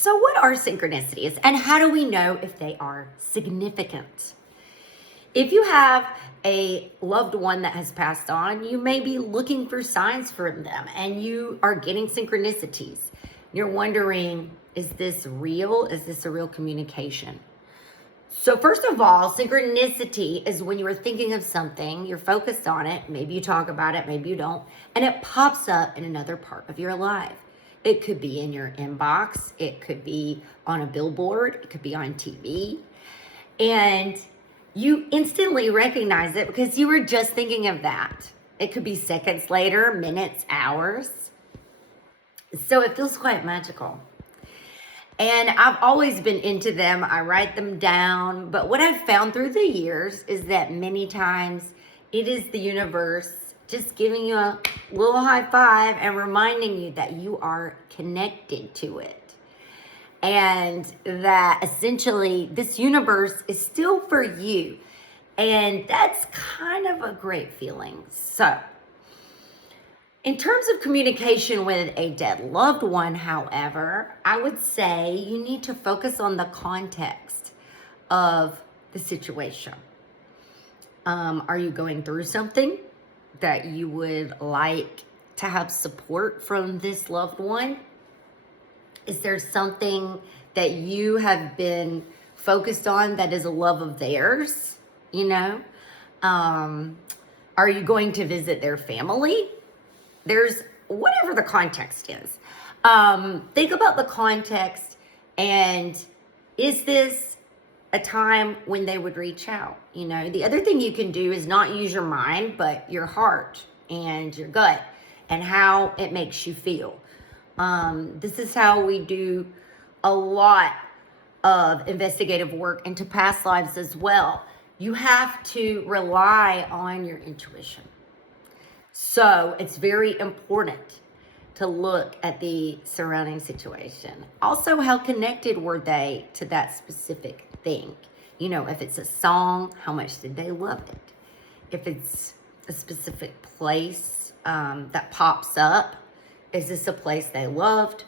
So what are synchronicities and how do we know if they are significant? If you have a loved one that has passed on, you may be looking for signs from them and you are getting synchronicities. You're wondering, is this real? Is this a real communication? So first of all, synchronicity is when you are thinking of something, you're focused on it, maybe you talk about it, maybe you don't, and it pops up in another part of your life. It could be in your inbox, it could be on a billboard, it could be on TV, and you instantly recognize it because you were just thinking of that. It could be seconds later, minutes, hours. So it feels quite magical. And I've always been into them. I write them down. But what I've found through the years is that many times it is the universe just giving you a little high five and reminding you that you are connected to it. And that essentially this universe is still for you. And that's kind of a great feeling. So, in terms of communication with a dead loved one, however, I would say you need to focus on the context of the situation. Are you going through something that you would like to have support from this loved one? Is there something that you have been focused on that is a love of theirs? Are you going to visit their family? There's whatever the context is. Think about the context and is this a time when they would reach out? The other thing you can do is not use your mind, but your heart and your gut and how it makes you feel. This is how we do a lot of investigative work into past lives as well. You have to rely on your intuition. So it's very important to look at the surrounding situation. Also, how connected were they to that specific thing? If it's a song, how much did they love it? If it's a specific place that pops up, is this a place they loved?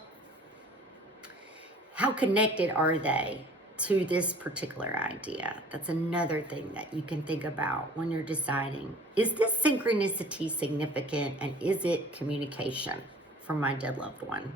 How connected are they to this particular idea? That's another thing that you can think about when you're deciding, is this synchronicity significant and is it communication from my dead loved one?